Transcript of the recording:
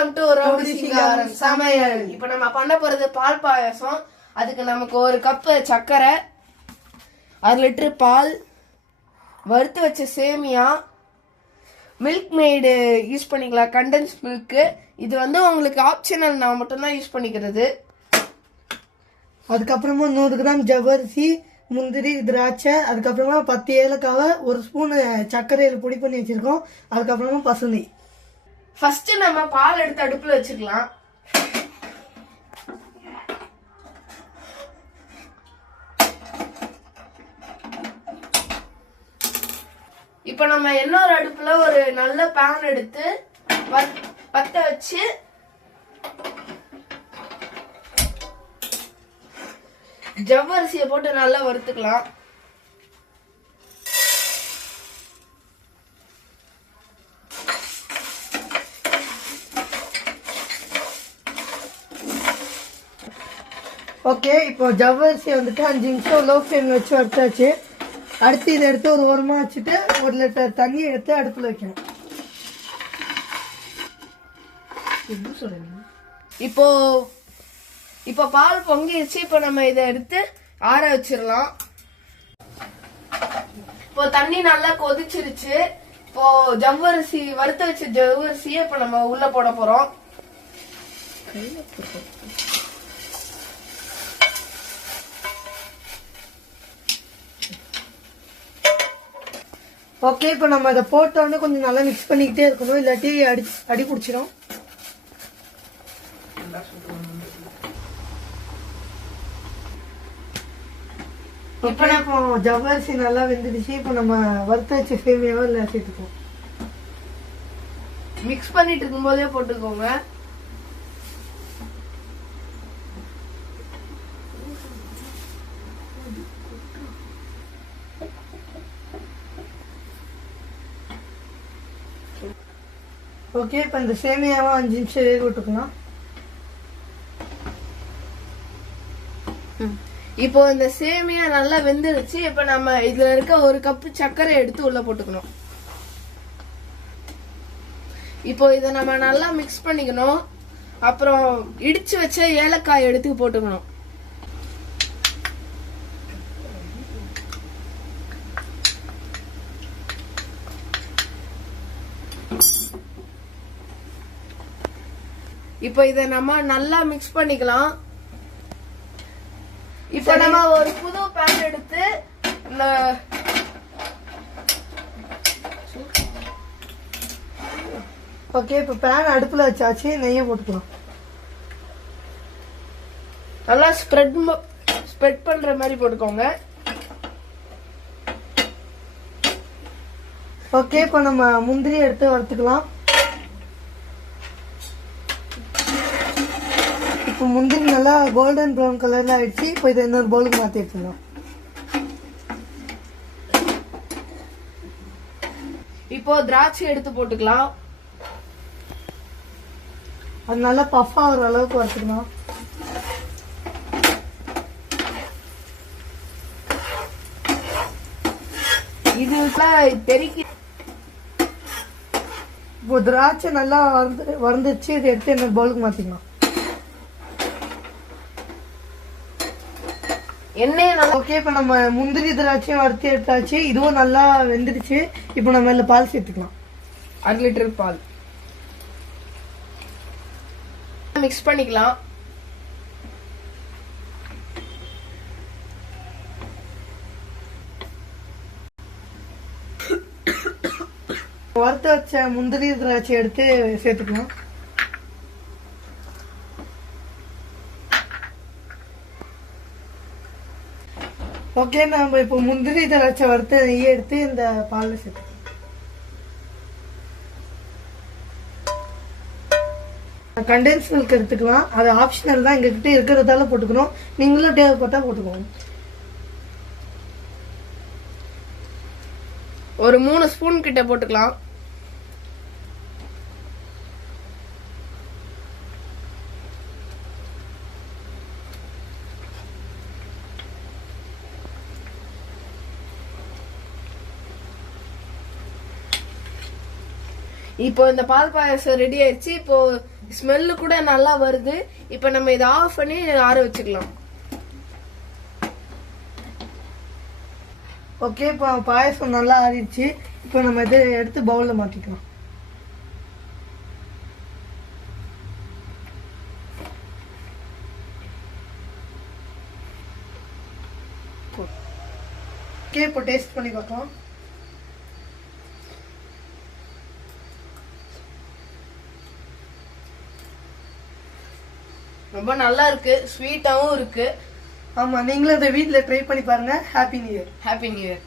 Welcome to rowdy சிங்காரன் சமையல். இப்ப நம்ம பண்ண போறது பால் பாயாசம். அதுக்கு நமக்கு ஒரு கப்பு சர்க்கரை, 1 லிட்டர் பால், வறுத்து வச்ச சேமியா, மில்க் மேடு யூஸ் பண்ணிக்கலாம், கண்டென்ஸ் மில்க். இது உங்களுக்கு ஆப்ஷனல், நான் மட்டும்தான் யூஸ் பண்ணிக்கிறது. அதுக்கப்புறமா 100 கிராம் ஜவ்வரிசி, முந்திரி, திராட்சை, அதுக்கப்புறமா 10 ஏலக்காவை, 1 ஸ்பூன் சர்க்கரையில் பொடி பண்ணி வச்சிருக்கோம். அதுக்கப்புறமா பசுநெய். ஃபர்ஸ்ட் நம்ம பால் எடுத்து அடுப்புல வச்சுக்கலாம். இப்ப நம்ம இன்னொரு அடுப்புல ஒரு நல்ல பேன் எடுத்து பத்த வச்சு ஜவ்வரிசியை போட்டு நல்லா வறுத்துக்கலாம். ஓகே, இப்போ ஜவ்வரிசி 5 நிமிஷம் லோ ஃப்ளேம்ல வச்சு வறுத்தாச்சு. அடுத்து இதை எடுத்து ஒரு ஓரமா வச்சுட்டு 1 லிட்டர் தண்ணி எடுத்து அடுப்புல வைக்கணும். இப்போ பால் பொங்கிடுச்சு. இப்போ நம்ம இதை எடுத்து ஆற வச்சிடலாம். இப்போ தண்ணி நல்லா கொதிச்சிருச்சு. இப்போ ஜவ்வரிசி, வறுத்த வச்ச ஜவ்வரிசியை இப்போ நம்ம உள்ள போட போறோம். ஓகே, இப்போ நம்ம இதை போட்டோன்னு கொஞ்சம் நல்லா மிக்ஸ் பண்ணிக்கிட்டே இருக்கணும், இல்லாட்டி அடி பிடிச்சிடும். இப்போ ஜவ்வரிசி நல்லா வெந்துடுச்சு. இப்போ நம்ம வறுத்த வச்ச சேமியாவை இல்லை சேர்த்துக்கோம். மிக்ஸ் பண்ணிட்டு இருக்கும் போதே போட்டுக்கோங்க. ஓகே, இப்போ இந்த சேமியாவை 5 நிமிஷம் வேக விட்டுக்கலாம். இப்போ இந்த சேமியா நல்லா வெந்துருச்சு. இப்ப நம்ம இதுல இருக்க 1 கப்பு சர்க்கரை எடுத்து உள்ள போட்டுக்கணும். இப்போ இத நம்ம நல்லா மிக்ஸ் பண்ணிக்கணும். அப்புறம் இடிச்சு வச்ச ஏலக்காய் எடுத்து போட்டுக்கணும். இப்போ இத நம்ம நல்லா மிக்ஸ் பண்ணிக்கலாம். இப்ப நம்ம ஒரு புது பேன் எடுத்து ஓகே, இப்ப பேன் அடுப்புல வச்சாச்சு. நெய்யை போட்டுக்கலாம். நல்லா ஸ்ப்ரெட் பண்ற மாதிரி போட்டுக்கோங்க. ஓகே, இப்ப நம்ம முந்திரி எடுத்து வறுத்துக்கலாம். இப்போ முந்திரி நல்லா கோல்டன் ப்ரௌன் கலர்ல ஆயிடுச்சு. இப்போ இதை இன்னொரு பவுலுக்கு மாற்றி எடுத்துக்கலாம். இப்போ திராட்சை எடுத்து போட்டுக்கலாம். அது நல்லா பஃப் ஆகிற அளவுக்கு வறுத்துக்கலாம். இது தெறிக்கி. இப்போ திராட்சை நல்லா வறந்துச்சு. இதை எடுத்து இன்னொரு பவுலுக்கு மாற்றிக்கலாம். ஓகே, இப்போ நம்ம முந்திரி திராட்சையும் வறுத்து எடுத்தாச்சு. இதுவும் நல்லா வெந்துடுச்சு. இப்போ நம்ம இதுல பால் சேர்த்துக்கலாம். 1 லிட்டர் பால் மிக்ஸ் பண்ணிக்கலாம். வறுத்து வச்ச முந்திரி திராட்சை எடுத்து சேர்த்துக்கலாம். ஓகே, நம்ம இப்போ முந்திரி திராட்சை வறுத்து நெய்யை எடுத்து இந்த பால்ல சேர்த்துக்கலாம். கண்டென்ஸ் மில்க் எடுத்துக்கலாம். அது ஆப்ஷனல் தான், எங்ககிட்ட இருக்கிறதால போட்டுக்கணும். நீங்களும் தேவைப்பட்டா போட்டுக்கோங்க. ஒரு 3 ஸ்பூன் கிட்ட போட்டுக்கலாம். இப்போ இந்த பால் பாயாசம் ரெடி ஆயிடுச்சு. இப்போ ஸ்மெல்லு கூட நல்லா வருது. இப்போ நம்ம இதை ஆஃப் பண்ணி ஆற வச்சுக்கலாம். ஓகே, இப்போ பாயசம் நல்லா ஆறிடுச்சு. இப்போ நம்ம இதை எடுத்து பவுலில் மாற்றிக்கலாம். ஓகே, இப்போ டேஸ்ட் பண்ணி பார்க்கலாம். ரொம்ப நல்லா இருக்கு, ஸ்வீட்டாகவும் இருக்கு. ஆமாம், நீங்களும் இதை வீட்டில் ட்ரை பண்ணி பாருங்கள். Happy new year. Happy new year.